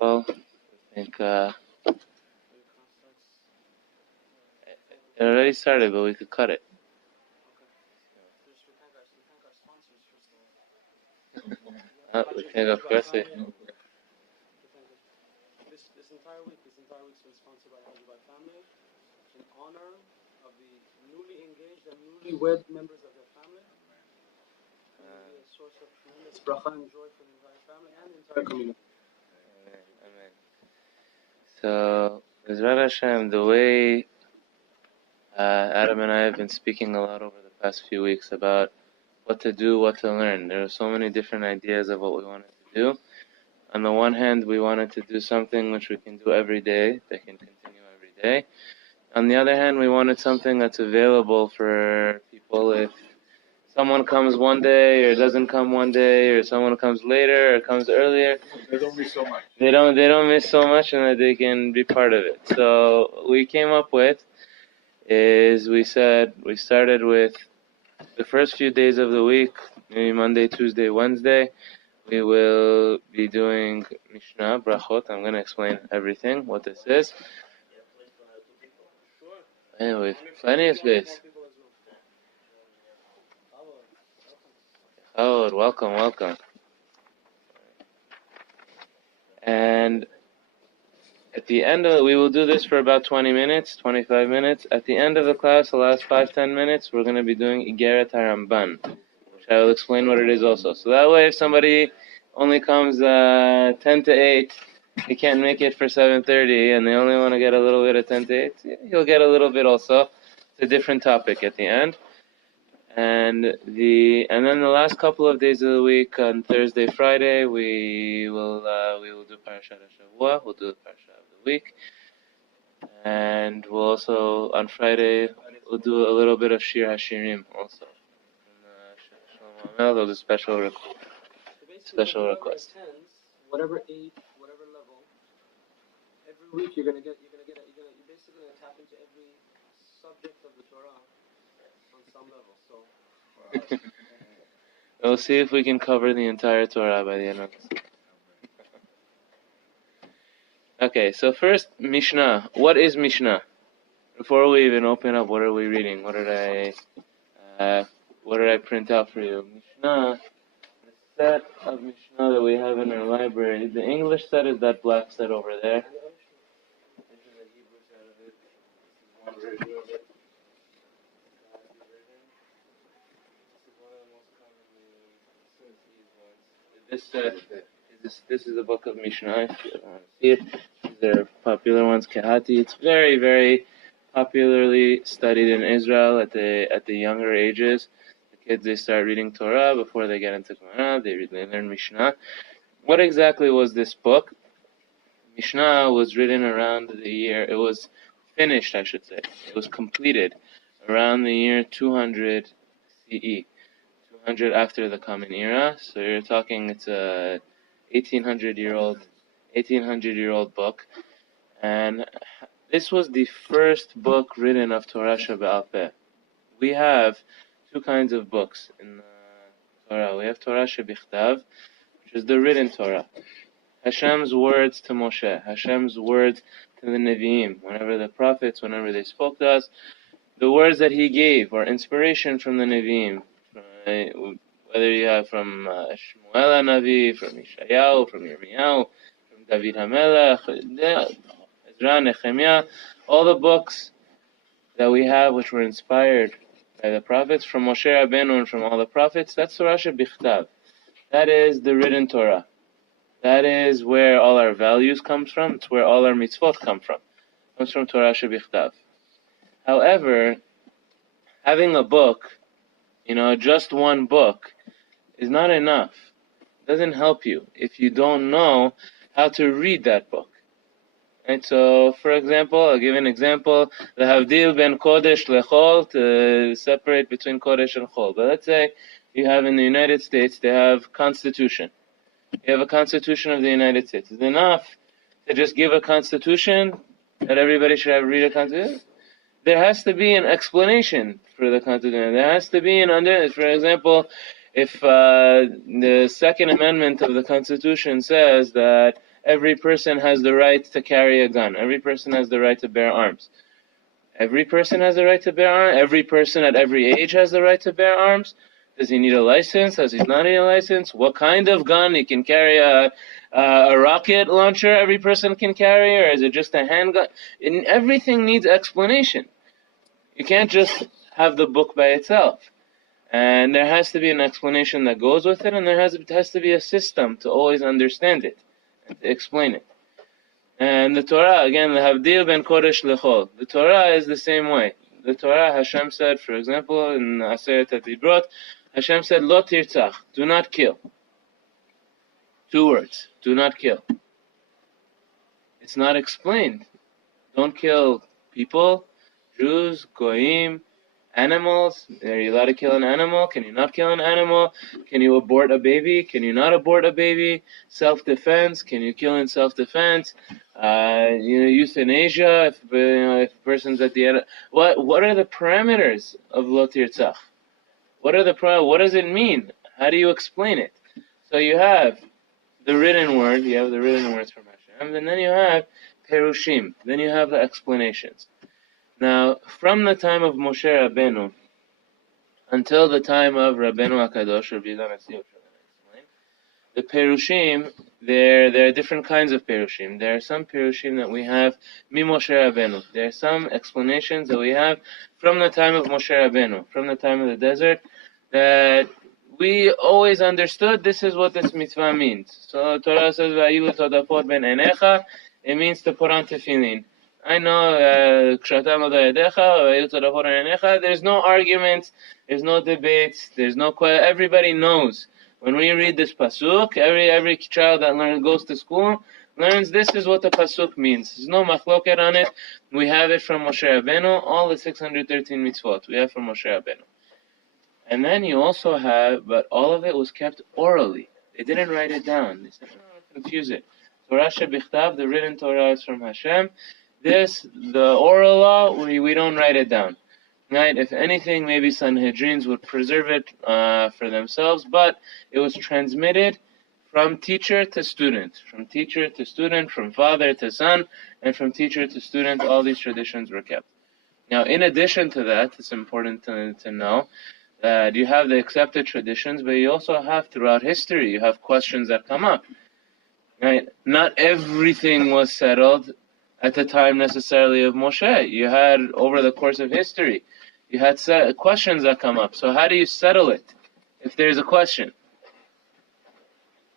Well, I think it already started, but we could cut it. We can't go first. This entire week's been sponsored by Hajibat family in honor of the newly engaged and newlywed members of their family. It will be a source of tremendous bracha and joy for the entire family and the entire community. Amen. So, Bezrat Hashem, the way Adam and I have been speaking a lot over the past few weeks about what to do, what to learn. There are so many different ideas of what we wanted to do. On the one hand, we wanted to do something which we can do every day, that can continue every day. On the other hand, we wanted something that's available for people if someone comes one day or doesn't come one day, or someone comes later or comes earlier. They don't miss so much. They don't miss so much, and that they can be part of it. So we came up with is we started with the first few days of the week, maybe Monday, Tuesday, Wednesday. We will be doing Mishna, Brachot. I'm going to explain everything, what this is. Anyway, plenty of space. Oh, welcome. And at the end of it, we will do this for about 20 minutes, 25 minutes. At the end of the class, the last 5-10 minutes, we're going to be doing Igeret HaRamban, which I will explain what it is also. So that way, if somebody only comes 10 to 8, he can't make it for 7:30, and they only want to get a little bit of 10 to 8, he'll get a little bit also. It's a different topic at the end. And then the last couple of days of the week, on Thursday, Friday, we will do Parashat HaShavua. We'll do the Parashat of the week, and we'll also on Friday we'll do a little bit of Shir Hashirim also. And they'll do special request. Whatever age, whatever level, every week you're basically gonna tap into every subject of the Torah on some level. So we'll see if we can cover the entire Torah by the end of this. Okay, so first, Mishnah. What is Mishnah? Before we even open up, what are we reading? What did I print out for you? Mishnah, the set of Mishnah that we have in our library. The English set is that black set over there. This is the Hebrew set of it. This is one version of it. This set, this is the book of Mishnah. If you want to see it, these are popular ones. Kehati. It's very, very popularly studied in Israel at the younger ages. The kids, they start reading Torah before they get into Gemara. They learn Mishnah. What exactly was this book? Mishnah was written around the year. It was finished, I should say. It was completed around the year 200 CE. 200 after the Common Era, so you're talking it's a 1800-year-old book, and this was the first book written of Torah Shebe'al Peh. We have two kinds of books in the Torah. We have Torah Shebichtav, which is the written Torah. Hashem's words to Moshe, Hashem's words to the Nevi'im, whenever they spoke to us, the words that He gave, or inspiration from the Nevi'im. Whether you have from Shmuel HaNavi, from Yeshayahu, from Yirmiyahu, from David HaMelech, Ezra, Nehemiah, all the books that we have which were inspired by the prophets, from Moshe Rabbeinu and from all the prophets, that's Torah Shebichtav. That is the written Torah. That is where all our values comes from. It's where all our mitzvot come from. It comes from Torah Shebichtav. However, having a book, just one book, is not enough. It doesn't help you if you don't know how to read that book. Right? So, for example, I'll give an example. The Havdil ben Kodesh lechol, to separate between Kodesh and Chol. But let's say you have in the United States, they have Constitution. You have a Constitution of the United States. Is it enough to just give a Constitution that everybody should read a Constitution? There has to be an explanation for the Constitution. There has to be for example, If the Second Amendment of the Constitution says that every person has the right to carry a gun, every person has the right to bear arms. Every person has the right to bear arms. Every person at every age has the right to bear arms. Does he need a license? Does he not need a license? What kind of gun? He can carry a rocket launcher every person can carry, or is it just a handgun? And everything needs explanation. You can't just have the book by itself. And there has to be an explanation that goes with it, and there has to be a system to always understand it and to explain it. And the Torah, again, the Havdil ben Kodesh lechol. The Torah is the same way. The Torah, Hashem said, for example, in Aseret HaDibrot, Hashem said, Lo tirtzach, do not kill. 2 words, do not kill. It's not explained. Don't kill people, Jews, Goyim, animals. Are you allowed to kill an animal? Can you not kill an animal? Can you abort a baby? Can you not abort a baby? Self-defense. Can you kill in self-defense? Euthanasia. If a person's at the end. What are the parameters of lo tirtzach? What does it mean? How do you explain it? So you have the written word. You have the written words from Hashem, and then you have perushim. Then you have the explanations. Now, from the time of Moshe Rabbeinu until the time of Rabbeinu HaKadosh, Rabbi Yehuda HaNassi, the Perushim, there are different kinds of Perushim. There are some Perushim that we have mi Moshe Rabbeinu. There are some explanations that we have from the time of Moshe Rabbeinu, from the time of the desert, that we always understood this is what this mitzvah means. So Torah says, V'ayu todafot ben enecha, it means to put on tefillin. I know, there's no arguments, there's no debates, everybody knows. When we read this pasuk, every child that goes to school learns this is what the pasuk means. There's no machloket on it. We have it from Moshe Rabbeinu, all the 613 mitzvot we have from Moshe Rabbeinu. And then you also have, but all of it was kept orally. They didn't write it down. They said, confuse it. Torah shebichtav, the written Torah is from Hashem. The oral law, we don't write it down. Right? If anything, maybe Sanhedrins would preserve it for themselves, but it was transmitted from teacher to student, from father to son, and from teacher to student. All these traditions were kept. Now, in addition to that, it's important to know that you have the accepted traditions, but you also have throughout history, you have questions that come up. Right? Not everything was settled at the time necessarily of Moshe. You had, over the course of history, you had questions that come up. So how do you settle it if there's a question?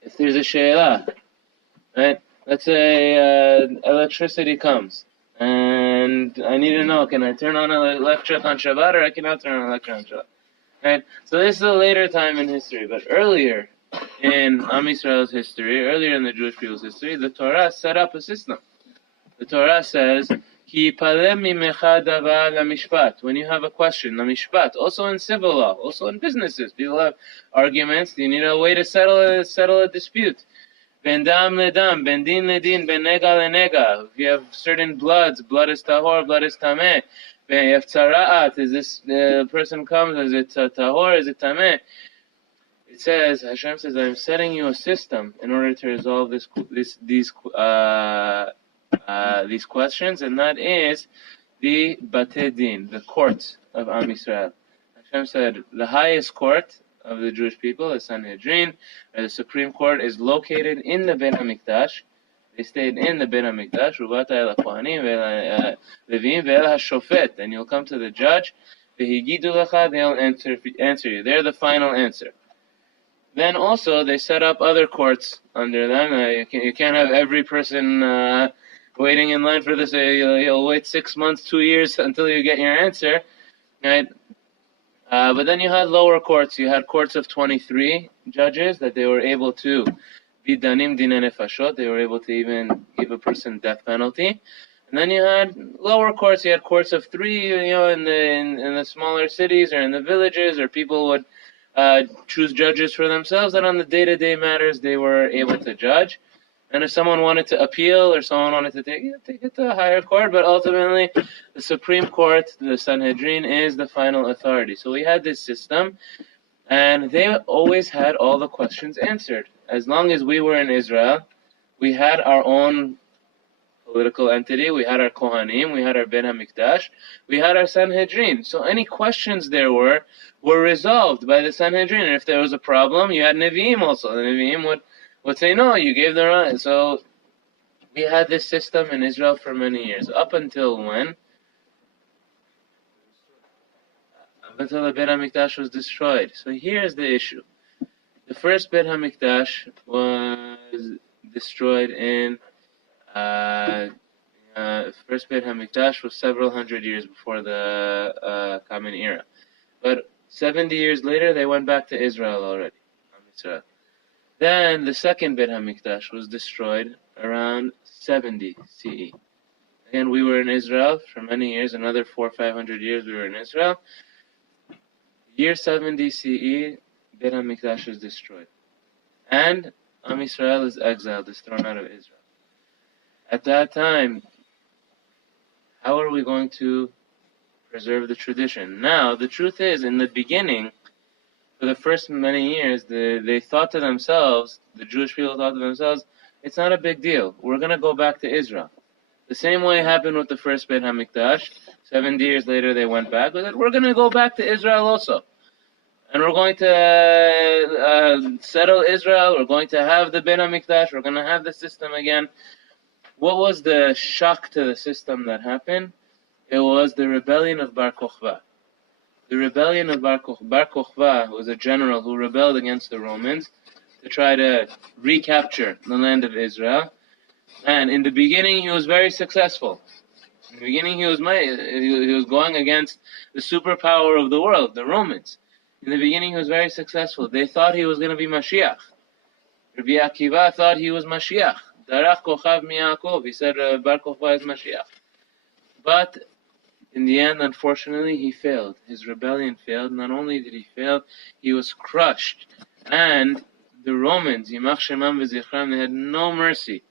If there's a she'elah, right? Let's say electricity comes, and I need to know, can I turn on electric on Shabbat, or I cannot turn on electric on Shabbat? Right? So this is a later time in history, but earlier in Am Yisrael's history, earlier in the Jewish people's history, the Torah set up a system. The Torah says, Ki yipaleh mimecha davar lamishpat. When you have a question, lamishpat, also in civil law, also in businesses, people have arguments. You need a way to settle a dispute. Ben dam ledam, ben din ledin, ben nega lenega. If you have certain bloods, blood is tahor, blood is tameh. Ben if tzara'at, is this person comes, is it tahor, is it tameh? It says, Hashem says, I'm setting you a system in order to resolve these questions, and that is the Batei Din, the courts of Am Yisrael. Hashem said the highest court of the Jewish people, the Sanhedrin, or the Supreme Court, is located in the Beit HaMikdash. They stayed in the Beit HaMikdash, Ruvata el HaKohanim ve'el Levim ve'el HaShofet, and you'll come to the judge, ve'higidu lecha, they'll answer you. They're the final answer. Then also, they set up other courts under them. You can't have every person waiting in line for this. You'll wait 6 months, 2 years until you get your answer, right? But then you had lower courts. You had courts of 23 judges that they were able to be danim dine nefashot. They were able to even give a person death penalty. And then you had lower courts. You had courts of 3, in the smaller cities or in the villages, or people would choose judges for themselves, that on the day-to-day matters they were able to judge. And if someone wanted to appeal or someone wanted to take it to a higher court, but ultimately the Supreme Court, the Sanhedrin, is the final authority. So we had this system, And they always had all the questions answered. As long as we were in Israel, we had our own political entity, we had our Kohanim, we had our Ben HaMikdash, we had our Sanhedrin. So any questions there were resolved by the Sanhedrin. And if there was a problem, you had Nevi'im also. The Nevi'im would say, no, you gave the right. So we had this system in Israel for many years, up until when? Up until the Ben HaMikdash was destroyed. So here's the issue. The first Bet HaMikdash was destroyed in first Beit HaMikdash was several hundred years before the Common Era. But 70 years later, they went back to Israel already. Israel. Then the second Beit HaMikdash was destroyed around 70 CE. Again, we were in Israel for many years, another 400 or 500 years we were in Israel. Year 70 CE, Beit HaMikdash is destroyed. And Israel is exiled, is thrown out of Israel. At that time, how are we going to preserve the tradition? Now, the truth is, in the beginning, for the first many years, they thought to themselves, the Jewish people thought to themselves, it's not a big deal. We're going to go back to Israel. The same way happened with the first Beit HaMikdash. 70 years later, they went back. They said, we're going to go back to Israel also. And we're going to settle Israel. We're going to have the Beit HaMikdash. We're going to have the system again. What was the shock to the system that happened? It was the rebellion of Bar Kokhba. The rebellion of Bar Kokhba was a general who rebelled against the Romans to try to recapture the land of Israel. And in the beginning, he was very successful. In the beginning, he was going against the superpower of the world, the Romans. In the beginning, he was very successful. They thought he was going to be Mashiach. Rabbi Akiva thought he was Mashiach. Darach Kochav miYaakov. He said Bar Kokhba is Mashiach. But in the end, unfortunately, he failed. His rebellion failed. Not only did he fail, he was crushed. And the Romans, Yimach Shemam v'Zichram, they had no mercy.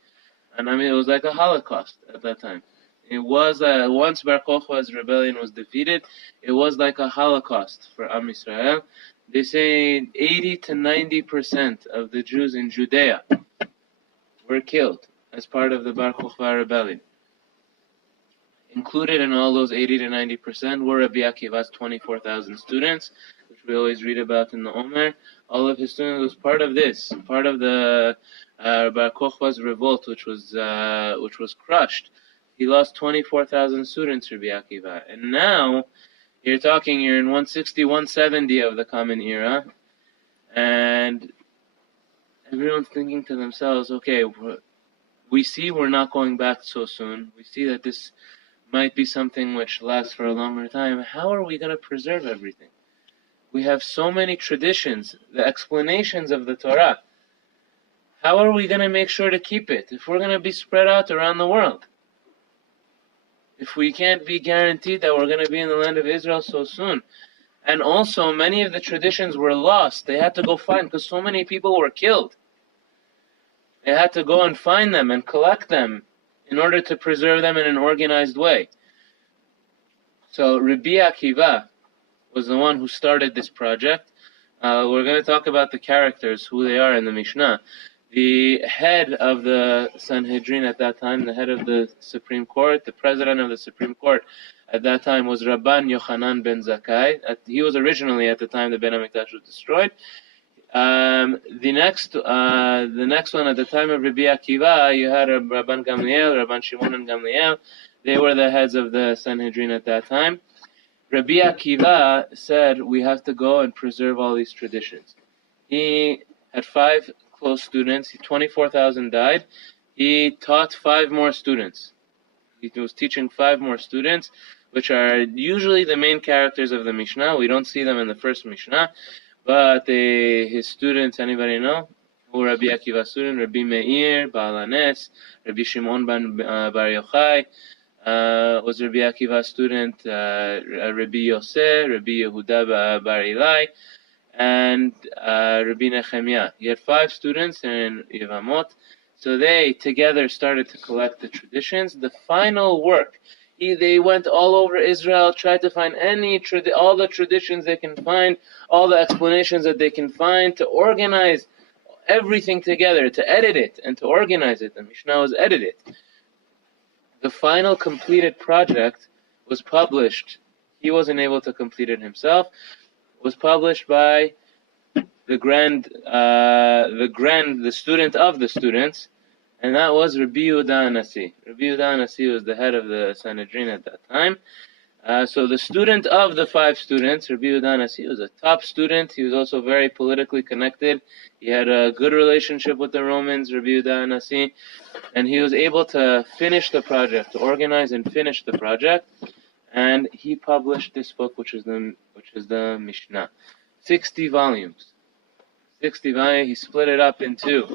And it was like a Holocaust at that time. It was, once Bar Kokhba's rebellion was defeated, it was like a Holocaust for Am Yisrael. They say 80 to 90% of the Jews in Judea were killed as part of the Bar Kokhba rebellion. Included in all those 80 to 90% were Rabbi Akiva's 24,000 students, which we always read about in the Omer. All of his students was part of this, part of the Bar Kokhba's revolt, which was crushed. He lost 24,000 students, Rabbi Akiva. And now, you're in 160, 170 of the Common Era, and everyone's thinking to themselves, okay, we see we're not going back so soon. We see that this might be something which lasts for a longer time. How are we going to preserve everything? We have so many traditions, the explanations of the Torah. How are we going to make sure to keep it if we're going to be spread out around the world? If we can't be guaranteed that we're going to be in the land of Israel so soon. And also, many of the traditions were lost. They had to go find, because so many people were killed. They had to go and find them and collect them in order to preserve them in an organized way. So Rabbi Akiva was the one who started this project. We're going to talk about the characters, who they are in the Mishnah. The head of the Sanhedrin at that time, the head of the Supreme Court, the president of the Supreme Court at that time was Rabban Yochanan ben Zakkai. He was originally, at the time the Beit HaMikdash was destroyed. The next one at the time of Rabbi Akiva, you had Rabban Gamliel, Rabban Shimon and Gamliel. They were the heads of the Sanhedrin at that time. Rabbi Akiva said, we have to go and preserve all these traditions. He had 5 close students. 24,000 died. He taught 5 more students. He was teaching 5 more students, which are usually the main characters of the Mishnah. We don't see them in the first Mishnah. But his students, anybody know? Who Rabbi Akiva's student? Rabbi Meir, Baal HaNes, Rabbi Shimon Bar Yochai, was Rabbi Akiva's student, Rabbi Yosef, Rabbi Yehuda Bar Ilai, and Rabbi Nehemiah. He had 5 students in Yevamot. So they together started to collect the traditions. The final work, They went all over Israel, tried to find all the traditions they can find, all the explanations that they can find, to organize everything together, to edit it and to organize it. The Mishnah was edited. The final completed project was published. He wasn't able to complete it himself. Was published by the student of the students, and that was Rabbi Yehuda Nasi. Rabbi Yehuda Nasi was the head of the Sanhedrin at that time. So the student of the 5 students, Rabbi Yehuda Nasi, was a top student. He was also very politically connected. He had a good relationship with the Romans, Rabbi Yehuda Nasi, and he was able to finish the project, to organize and finish the project. And he published this book, which is the Mishnah, 60 volumes. 60 volumes. He split it up into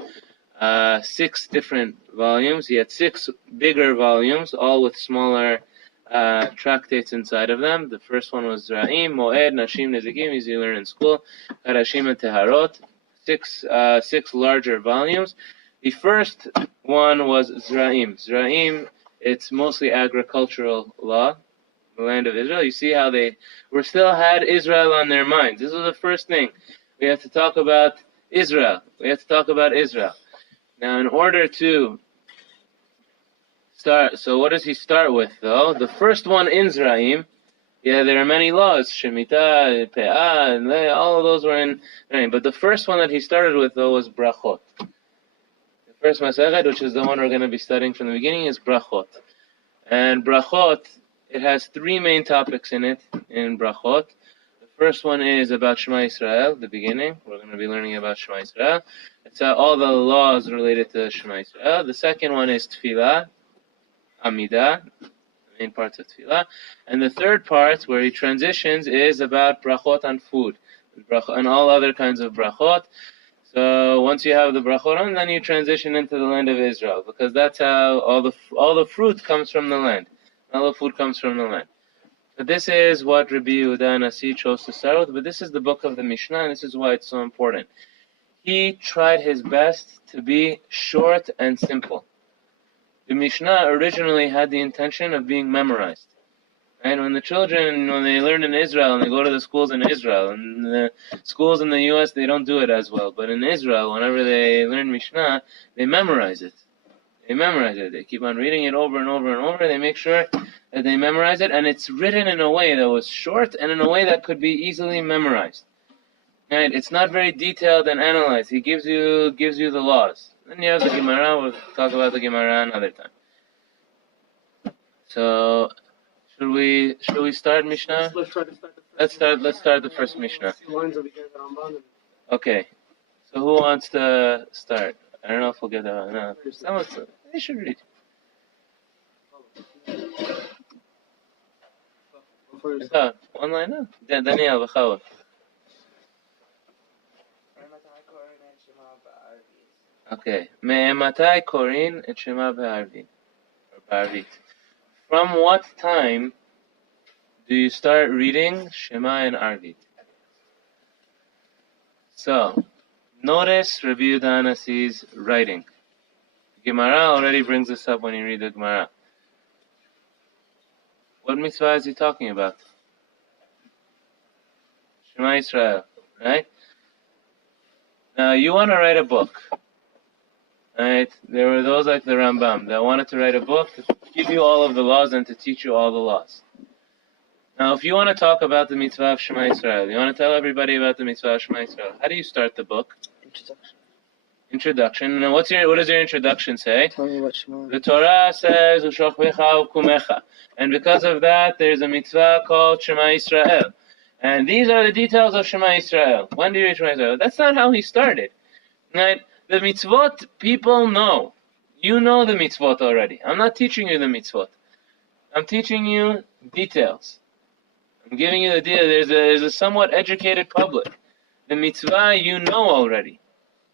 6 different volumes. He had 6 bigger volumes, all with smaller tractates inside of them. The first one was Zra'im, Moed, Nashim, Nezikim, as you learn in school, Harashim and Teharot. 6 larger volumes. The first one was Zra'im. Zra'im, it's mostly agricultural law, the land of Israel. You see how they still had Israel on their minds. This was the first thing. We have to talk about Israel. Now, in order to start, so what does he start with, though? The first one in Zra'im, there are many laws, Shemitah, Pe'ah, and all of those were in Zra'im. But the first one that he started with, though, was Brachot. The first Masechet, which is the one we're going to be studying from the beginning, is Brachot. And Brachot, it has 3 main topics in it, in Brachot. First one is about Shema Yisrael, the beginning. We're going to be learning about Shema Yisrael. It's all the laws related to Shema Yisrael. The second one is Tefillah, Amidah, the main parts of Tefillah. And the third part, where he transitions, is about Brachot on food, and all other kinds of Brachot. So once you have the Brachot on, then you transition into the land of Israel, because that's how all the fruit comes from the land. All the food comes from the land. But this is what Rabbi Yehuda Nasi chose to start with, but this is the book of the Mishnah, and this is why it's so important. He tried his best to be short and simple. The Mishnah originally had the intention of being memorized. And when the children, when they learn in Israel, and they go to the schools in Israel, and the schools in the US, they don't do it as well. But in Israel, whenever they learn Mishnah, they memorize it. They keep on reading it over and over and over. They make sure that they memorize it, and it's written in a way that was short and in a way that could be easily memorized. Right? It's not very detailed and analyzed. He gives you the laws. Then you have the Gemara. We'll talk about the Gemara another time. So, should we start Mishnah? Let's start the first Mishnah. Okay. So who wants to start? I don't know if we'll get that. No. They should read. One line now. Daniel, B'chawah. Okay. Me'ematai korin et Shema b'Arvit. From what time do you start reading Shema and Arvit? So, notice Rabbi Yehuda Nasi's writing. Gemara already brings this up when you read the Gemara. What mitzvah is he talking about? Shema Yisrael, right? Now, you want to write a book, right? There were those like the Rambam that wanted to write a book to give you all of the laws and to teach you all the laws. Now, if you want to talk about the mitzvah of Shema Yisrael, you want to tell everybody about the mitzvah of Shema Yisrael, how do you start the book? Introduction. Now, what does your introduction say? Tell me what Shema. The Torah says, U'shochvecha u'kumecha. And because of that, there's a mitzvah called Shema Yisrael. And these are the details of Shema Yisrael. When do you read Shema Yisrael? That's not how he started. Right? The mitzvot people know. You know the mitzvot already. I'm not teaching you the mitzvot. I'm teaching you details. I'm giving you the deal. There's a somewhat educated public. The mitzvah you know already.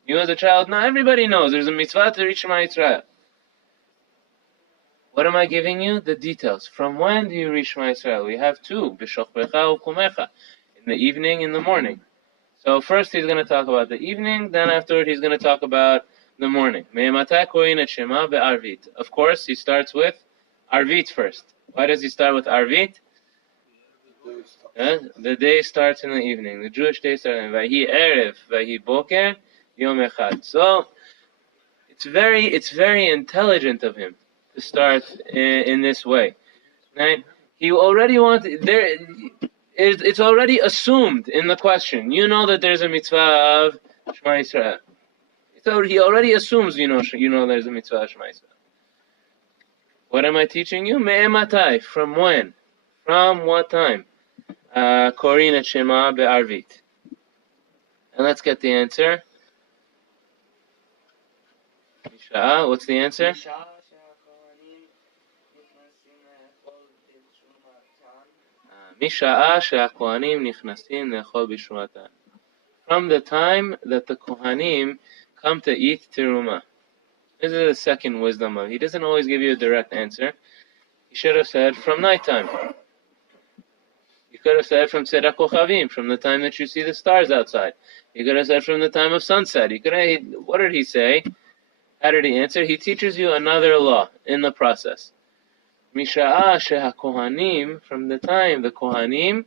You as a child, now everybody knows there's a mitzvah to read Shema Yisrael. What am I giving you? The details. From when do you read Shema Yisrael? We have 2, b'shochvecha u'kumecha, in the evening, in the morning. So first he's going to talk about the evening, then afterward he's going to talk about the morning. Me'ematai korin et Shema be'arvit. Of course, he starts with Arvit first. Why does he start with Arvit? The day starts in the evening. The Jewish day starts in Vahi Erev, Vahi Boker, Yom Echad. So it's very intelligent of him to start in this way. Right? He already wanted there. It's already assumed in the question. You know that there's a mitzvah of Shema Yisrael. So he already assumes you know there's a mitzvah of Shema Yisrael. What am I teaching you? Me'ematai. From when? From what time? Korin et Shema be'arvit. And let's get the answer. Misha'a, what's the answer? Misha'a she'akohanim nichnasim le'echol b'shumatan. From the time that the Kohanim come to eat teruma. This is the second wisdom of. He doesn't always give you a direct answer. He should have said from nighttime. You could have said from Tzedek Kochavim, from the time that you see the stars outside. You could have said from the time of sunset. What did he say? How did he answer? He teaches you another law in the process. Misha'a sheha-kohanim, from the time the Kohanim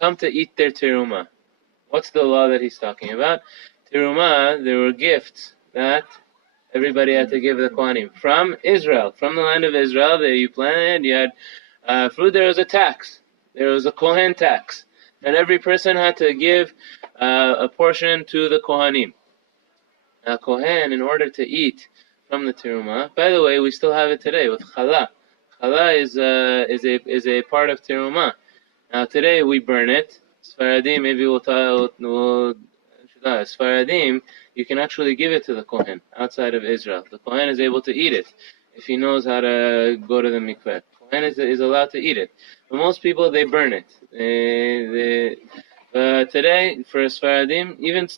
come to eat their teruma. What's the law that he's talking about? Teruma, there were gifts that everybody had to give the Kohanim. From Israel, from the land of Israel, that you planted, you had fruit, there was a tax. There was a Kohen tax. And every person had to give a portion to the Kohanim. Now, Kohen, in order to eat from the Teruma, by the way, we still have it today with Challah. Challah is a part of Teruma. Now, today we burn it. Sfaradim, maybe we'll Sfaradim, you can actually give it to the Kohen outside of Israel. The Kohen is able to eat it if he knows how to go to the mikveh. Kohen is allowed to eat it. But most people, they burn it. Today, for Sfaradim, even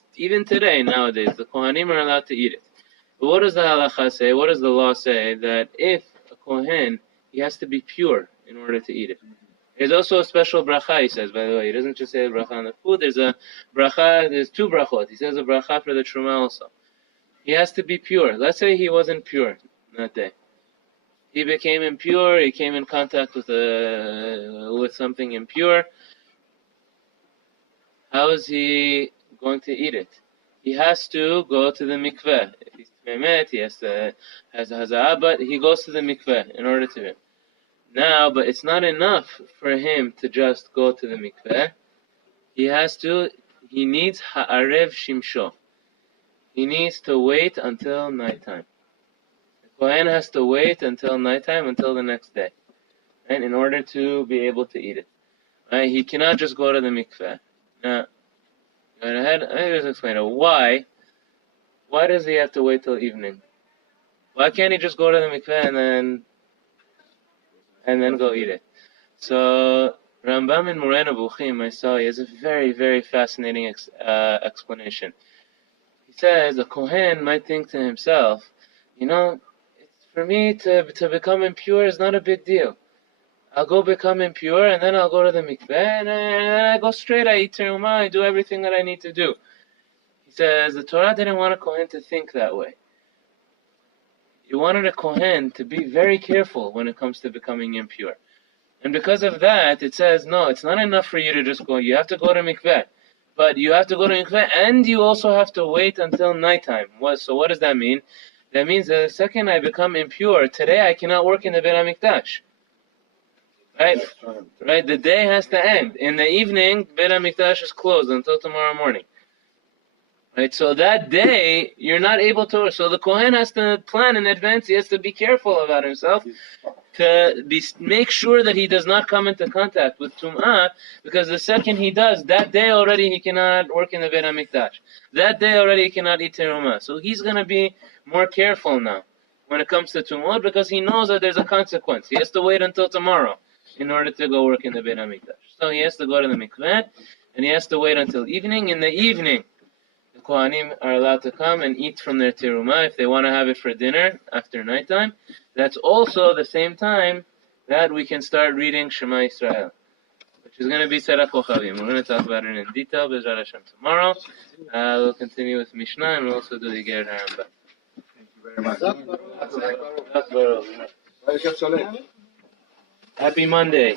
today, nowadays, the Kohanim are allowed to eat it. But what does the halacha say? What does the law say? That if a Kohen, he has to be pure in order to eat it. There's also a special bracha, he says, by the way. He doesn't just say a bracha on the food. There's a bracha, there's two brachot. He says a bracha for the truma also. He has to be pure. Let's say he wasn't pure that day. He became impure, he came in contact with something impure. How is he going to eat it? He has to go to the mikveh. If he's memet, he has a haza'ah, but he goes to the mikveh in order to it. Now, but it's not enough for him to just go to the mikveh. He needs ha'arev shimsho. He needs to wait until nighttime. The Kohen has to wait until nighttime, until the next day, right, in order to be able to eat it. Right? He cannot just go to the mikveh. Now, go ahead, let me just explain it. Why does he have to wait till evening? Why can't he just go to the mikveh and then go eat it? So Rambam in Moreh Nevuchim, I saw, he has a very, very fascinating explanation. He says a Kohen might think to himself, for me to become impure is not a big deal. I'll go become impure, and then I'll go to the mikveh, and I go straight, I eat teruma, I do everything that I need to do. He says the Torah didn't want a Kohen to think that way. It wanted a Kohen to be very careful when it comes to becoming impure. And because of that, it says, no, it's not enough for you to just go. You have to go to mikveh. But you have to go to mikveh, and you also have to wait until nighttime. So what does that mean? That means that the second I become impure, today I cannot work in the Beit HaMikdash. Right? The day has to end. In the evening, Beit HaMikdash is closed until tomorrow morning. Right? So that day, you're not able to. So the Kohen has to plan in advance. He has to be careful about himself to make sure that he does not come into contact with Tum'ah, because the second he does, that day already he cannot work in the Beit HaMikdash. That day already he cannot eat teruma. So he's going to be more careful now when it comes to Tum'ah, because he knows that there's a consequence. He has to wait until tomorrow in order to go work in the Beit HaMikdash. So he has to go to the mikveh, and he has to wait until evening. In the evening, the Kohanim are allowed to come and eat from their teruma if they want to have it for dinner after nighttime. That's also the same time that we can start reading Shema Yisrael, which is going to be Tzedek Kochavim. We're going to talk about it in detail, B'ezrat Hashem, tomorrow. We'll continue with Mishna, and we'll also do the Igeret HaRambam. Thank you very much. Happy Monday.